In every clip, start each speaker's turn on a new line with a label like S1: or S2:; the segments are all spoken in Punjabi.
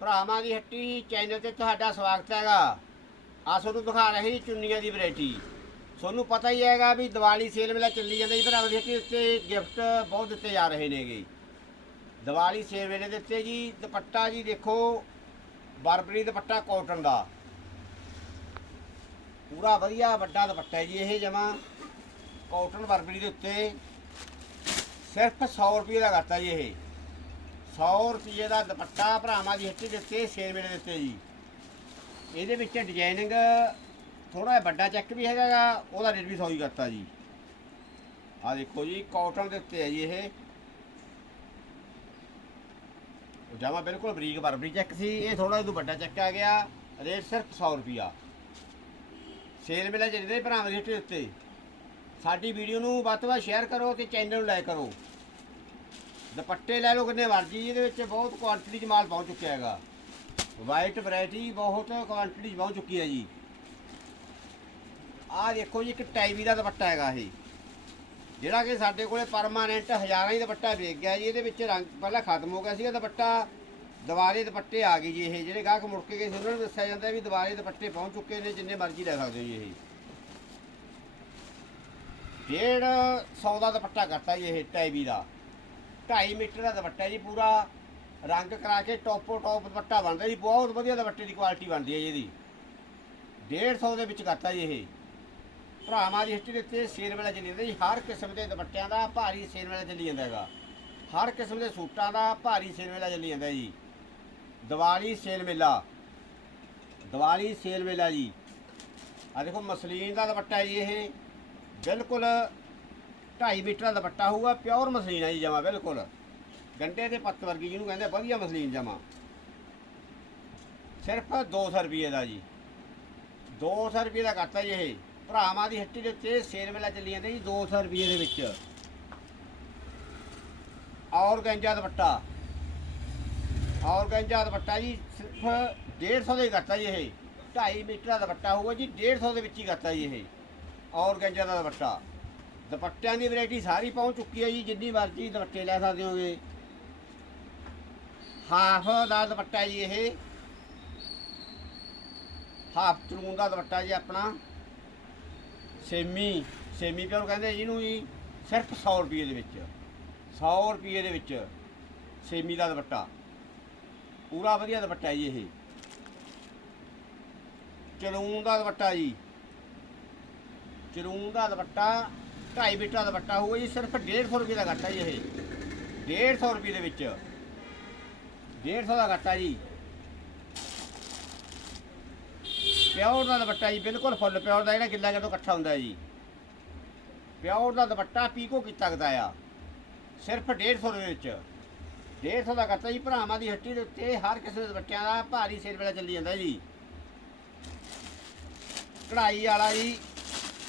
S1: ਭਰਾਵਾਂ ਦੀ ਹੱਟੀ ਚੈਨਲ ਤੇ ਤੁਹਾਡਾ ਸਵਾਗਤ ਹੈਗਾ। ਆ ਤੁਹਾਨੂੰ ਦਿਖਾ ਰਹੇ ਜੀ ਚੁੰਨੀਆਂ ਦੀ ਵੈਰਾਈਟੀ। ਤੁਹਾਨੂੰ ਪਤਾ ਹੀ ਹੈਗਾ ਵੀ ਦੀਵਾਲੀ ਸੇਲ ਮੇਲਾ ਚੱਲੀ ਜਾਂਦਾ ਜੀ, ਭਰਾਵਾਂ ਦੀ ਹੱਟੀ ਉੱਤੇ ਗਿਫਟ ਬਹੁਤ ਦਿੱਤੇ ਜਾ ਰਹੇ ਨੇਗੇ। ਦੀਵਾਲੀ ਸੇਲ ਵੇਲੇ ਦਿੱਤੇ ਜੀ, ਦੁਪੱਟਾ ਜੀ ਦੇਖੋ, ਬਰਬਰੀ ਦੁਪੱਟਾ ਕਾਟਨ ਦਾ। ਪੂਰਾ ਵਧੀਆ ਵੱਡਾ ਦੁਪੱਟਾ ਜੀ ਇਹ ਜਮਾ ਕਾਟਨ ਬਰਬਰੀ ਦੇ ਉੱਤੇ। ਸਿਰਫ 100 ਰੁਪਏ ਦਾ ਕਰਤਾ ਜੀ ਇਹ। 100 ਰੁਪਏ ਦਾ ਦੁਪੱਟਾ ਭਰਾਵਾਂ ਦੀ ਹੱਟੀ ਦੇ ਉੱਤੇ ਸੇਲ ਵੇਲੇ ਦਿੱਤੇ ਜੀ। ਇਹਦੇ ਵਿੱਚ ਡਿਜ਼ਾਈਨਿੰਗ ਥੋੜਾ ਜਿਹਾ ਵੱਡਾ ਚੈੱਕ ਵੀ ਹੈਗਾ ਉਹਦਾ ਰੇਟ ਵੀ 100 ਹੀ ਕਰਤਾ ਜੀ। ਆ ਦੇਖੋ ਜੀ ਕਾਟਨ ਦੇ ਉੱਤੇ ਹੈ ਜੀ ਇਹ। ਜਾਮਾ ਬਿਲਕੁਲ ਬਰੀਕ ਬਰਬਰੀ ਚੈੱਕ ਸੀ, ਇਹ ਥੋੜਾ ਜਿਹਾ ਵੱਡਾ ਚੈੱਕ ਆ ਗਿਆ ਰੇਟ ਸਿਰਫ 100 ਰੁਪਿਆ ਸੇਲ ਮੇਲਾ ਜਿਹੜੇ ਭਰਾਵਾਂ ਦੀ ਹੱਟੀ ਦੇ ਉੱਤੇ। ਸਾਡੀ ਵੀਡੀਓ ਨੂੰ ਵੱਧ ਤੋਂ ਵੱਧ ਸ਼ੇਅਰ ਕਰੋ ਤੇ ਚੈਨਲ ਨੂੰ ਲਾਈਕ ਕਰੋ। ਦੁਪੱਟੇ ਲੈ ਲਓ ਕਿੰਨੇ ਮਰਜ਼ੀ, ਇਹਦੇ ਵਿੱਚ ਬਹੁਤ ਕੁਆਂਟੀਟੀ 'ਚ ਮਾਲ ਪਹੁੰਚ ਚੁੱਕਿਆ ਹੈਗਾ। ਵਾਈਟ ਵੈਰਾਈਟੀ ਬਹੁਤ ਕੁਆਂਟੀਟੀ 'ਚ ਪਹੁੰਚ ਚੁੱਕੀ ਹੈ ਜੀ। ਆਹ ਦੇਖੋ ਜੀ, ਇੱਕ ਟਾਈਵੀ ਦਾ ਦੁਪੱਟਾ ਹੈਗਾ ਇਹ। ਜਿਹੜਾ ਕਿ ਸਾਡੇ ਕੋਲੇ ਪਰਮਾਨੈਂਟ ਹਜ਼ਾਰਾਂ ਹੀ ਦੁਪੱਟਾ ਵੇਚ ਗਿਆ ਜੀ, ਇਹਦੇ ਵਿੱਚ ਰੰਗ ਪਹਿਲਾਂ ਖਤਮ ਹੋ ਗਿਆ ਸੀਗਾ ਦੁਪੱਟਾ। ਦੁਬਾਰੇ ਦੁਪੱਟੇ ਆ ਗਏ ਜੀ ਇਹ, ਜਿਹੜੇ ਗਾਹਕ ਮੁੜ ਕੇ ਗਏ ਸੀ ਉਹਨਾਂ ਨੂੰ ਦੱਸਿਆ ਜਾਂਦਾ ਵੀ ਦੁਬਾਰੇ ਦੁਪੱਟੇ ਪਹੁੰਚ ਚੁੱਕੇ ਨੇ, ਜਿੰਨੇ ਮਰਜ਼ੀ ਲੈ ਸਕਦੇ ਹੋ ਜੀ ਇਹ। ਡੇਢ ਸੌ ਦਾ ਦੁਪੱਟਾ ਕਰਤਾ ਜੀ ਇਹ ਟਾਈਵੀ ਦਾ। 2.5 ਮੀਟਰ ਦਾ ਦੁਪੱਟਾ ਜੀ ਪੂਰਾ। ਰੰਗ ਕਰਾ ਕੇ ਟੋਪੋ ਟੋਪ ਦੁਪੱਟਾ ਬਣਦਾ ਜੀ, ਬਹੁਤ ਵਧੀਆ ਦੁਪੱਟੇ ਦੀ ਕੁਆਲਿਟੀ ਬਣਦੀ ਹੈ ਜੀ ਇਹਦੀ। 150 ਦੇ ਵਿੱਚ ਕਰਤਾ ਜੀ ਇਹ। ਭਰਾਵਾਂ ਦੀ ਹਿਸਟਰੀ ਦੇ ਉੱਤੇ ਸੇਲ ਵੇਲਾ ਚੱਲੀ ਜਾਂਦਾ ਜੀ, ਹਰ ਕਿਸਮ ਦੇ ਦੁਪੱਟਿਆਂ ਦਾ ਭਾਰੀ ਸੇਲ ਵੇਲਾ ਚੱਲੀ ਜਾਂਦਾ ਹੈਗਾ। ਹਰ ਕਿਸਮ ਦੇ ਸੂਟਾਂ ਦਾ ਭਾਰੀ ਸੇਲ ਵੇਲਾ ਚੱਲੀ ਜਾਂਦਾ ਜੀ। ਦੀਵਾਲੀ ਸੇਲ ਮੇਲਾ। ਦੀਵਾਲੀ ਸੇਲ ਮੇਲਾ ਜੀ। ਆ ਦੇਖੋ ਮਸਲੀਨ ਦਾ ਦੁਪੱਟਾ ਜੀ ਇਹ। ਬਿਲਕੁਲ 2.5 ਮੀਟਰਾਂ ਦਾ ਦੁਪੱਟਾ ਹੋਊਗਾ ਪਿਓਰ ਮਸਲੀਨ ਹੈ ਜੀ ਜਮਾ, ਬਿਲਕੁਲ। ਗੰਡੇ ਦੇ ਪੱਤ ਵਰਗੀ ਜਿਹਨੂੰ ਕਹਿੰਦੇ ਵਧੀਆ ਮਸਲੀਨ ਜਮਾ। ਸਿਰਫ 200 ਰੁਪਏ ਦਾ ਜੀ। 200 ਰੁਪਏ ਦਾ ਕਰਤਾ ਜੀ ਇਹ। ਭਰਾਵਾਂ ਦੀ ਹੱਟੀ ਦੇ ਉੱਤੇ ਸੇਲ ਮੇਲਾ ਚੱਲੀ ਜਾਂਦਾ ਜੀ 200 ਰੁਪਏ ਦੇ ਵਿੱਚ। ਔਰਗੈਂਜਾ ਦੁਪੱਟਾ। ਔਰਗੈਂਜਾ ਦੁਪੱਟਾ ਜੀ, ਸਿਰਫ 150 ਦਾ ਹੀ ਕਰਤਾ ਜੀ ਇਹ। 2.5 ਮੀਟਰ ਦਾ ਦੁਪੱਟਾ ਹੋਊਗਾ ਜੀ 150 ਦੇ ਵਿੱਚ ਹੀ ਕਰਤਾ ਜੀ ਇਹ। ਔਰਗੈਂਜਾ ਦਾ ਦੁਪੱਟਾ। ਦੁਪੱਟਿਆਂ ਦੀ ਵੈਰਾਈਟੀ ਸਾਰੀ ਪਹੁੰਚ ਚੁੱਕੀ ਹੈ ਜੀ, ਜਿੰਨੀ ਮਰਜ਼ੀ ਦੁਪੱਟੇ ਲੈ ਸਕਦੇ ਹੋਗੇ। ਹਾਫ ਦਾ ਦੁਪੱਟਾ ਜੀ ਇਹ। ਹਾਫ ਚਲੂਨ ਦਾ ਦੁਪੱਟਾ ਜੀ ਆਪਣਾ। ਸੇਮੀ ਸੇਮੀ ਪਿਓਰ ਕਹਿੰਦੇ ਜਿਹਨੂੰ ਜੀ, ਸਿਰਫ 100 ਰੁਪਏ ਦੇ ਵਿੱਚ। 100 ਰੁਪਏ ਦੇ ਵਿੱਚ ਸੇਮੀ ਦਾ ਦੁਪੱਟਾ। ਪੂਰਾ ਵਧੀਆ ਦੁਪੱਟਾ ਜੀ ਇਹ। ਚਲੂਨ ਦਾ ਦੁਪੱਟਾ ਜੀ। ਚਲੂਨ ਦਾ ਦੁਪੱਟਾ 2.5 ਮੀਟਰ ਦਾ ਦੁਪੱਟਾ ਹੋਊਗਾ ਜੀ, ਸਿਰਫ 150 ਰੁਪਏ ਦਾ ਘੱਟਾ ਜੀ ਇਹ। 150 ਰੁਪਏ ਦੇ ਵਿੱਚ। 150 ਦਾ ਘੱਟਾ ਜੀ। ਪਿਓਰ ਦਾ ਦੁਪੱਟਾ ਜੀ, ਬਿਲਕੁਲ ਫੁੱਲ ਪਿਓਰ ਦਾ, ਜਿਹੜਾ ਗਿੱਲਾ ਜਦੋਂ ਇਕੱਠਾ ਹੁੰਦਾ ਜੀ। ਪਿਓਰ ਦਾ ਦੁਪੱਟਾ ਪੀਕੋ ਕੀਤਾ ਗਿਆ ਆ। ਸਿਰਫ 150 ਰੁਪਏ ਵਿੱਚ। 150 ਦਾ ਕਰਤਾ ਜੀ, ਭਰਾਵਾਂ ਦੀ ਹੱਟੀ ਦੇ ਉੱਤੇ ਹਰ ਕਿਸੇ ਦੇ ਦੁਪੱਟਿਆਂ ਦਾ ਭਾਰੀ ਸੇਲ ਵੇਲਾ ਚੱਲੀ ਜਾਂਦਾ ਜੀ। ਕਢਾਈ ਵਾਲਾ ਜੀ,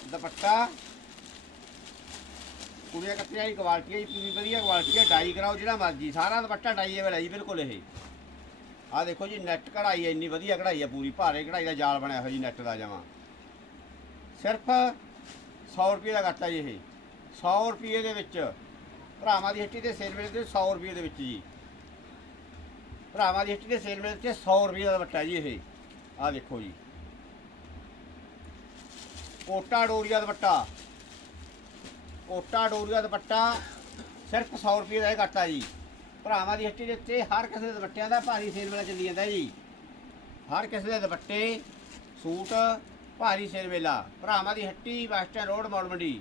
S1: ਦੁਪੱਟਾ। ਕੁੜੀਆਂ ਕੱਟੀਆਂ ਦੀ ਕੁਆਲਿਟੀ ਹੈ ਜੀ, ਪੂਰੀ ਵਧੀਆ ਕੁਆਲਿਟੀ ਹੈ ਡਾਈ ਕਰਾਓ ਜਿਹੜਾ ਮਰਜ਼ੀ, ਸਾਰਾ ਦੁਪੱਟਾ ਡਾਈ ਹੈ ਵਾਲਾ ਜੀ, ਬਿਲਕੁਲ ਇਹ। ਆਹ ਦੇਖੋ ਜੀ ਨੈਟ ਕਢਾਈ ਹੈ ਇੰਨੀ ਵਧੀਆ ਕਢਾਈ ਹੈ ਪੂਰੀ ਭਾਰੇ ਕਢਾਈ ਦਾ ਜਾਲ ਬਣਿਆ ਹੋਇਆ ਜੀ ਨੈਟ ਦਾ ਜਮਾ। ਸਿਰਫ 100 ਰੁਪਏ ਦਾ ਕਰਤਾ ਜੀ ਇਹ। 100 ਰੁਪਏ ਦੇ ਵਿੱਚ, ਭਰਾਵਾਂ ਦੀ ਹੱਟੀ ਤੇ ਸੇਲ ਮਿਲ ਤੇ 100 ਰੁਪਏ ਦੇ ਵਿੱਚ ਜੀ। ਭਰਾਵਾਂ ਦੀ ਹੱਟੀ ਤੇ ਸੇਲ ਵੇਲੇ ਤੇ 100 ਰੁਪਏ ਦਾ ਦੁਪੱਟਾ ਜੀ ਇਹ। ਆਹ ਦੇਖੋ ਜੀ। ਕੋਟਾ ਡੋਰੀਆ ਦੁਪੱਟਾ। ਕੋਟਾ, ਡੋਰੀਆ, ਦੁਪੱਟਾ, ਸਿਰਫ 100 ਰੁਪਏ ਦਾ ਇਹ ਕਰਤਾ ਜੀ। ਭਰਾਵਾਂ ਦੀ ਹੱਟੀ ਦੇ ਉੱਤੇ ਹਰ ਕਿਸੇ ਦੇ ਦੁਪੱਟਿਆਂ ਦਾ ਭਾਰੀ ਸੇਲ ਵੇਲਾ ਚੱਲੀ ਜਾਂਦਾ ਜੀ। ਹਰ ਕਿਸੇ ਦੇ ਦੁਪੱਟੇ, ਸੂਟ, ਭਾਰੀ ਸੇਲ ਵੇਲਾ। ਭਰਾਵਾਂ ਦੀ ਹੱਟੀ ਵੈਸਟਰਨ ਰੋਡ ਮੌੜ ਮੰਡੀ।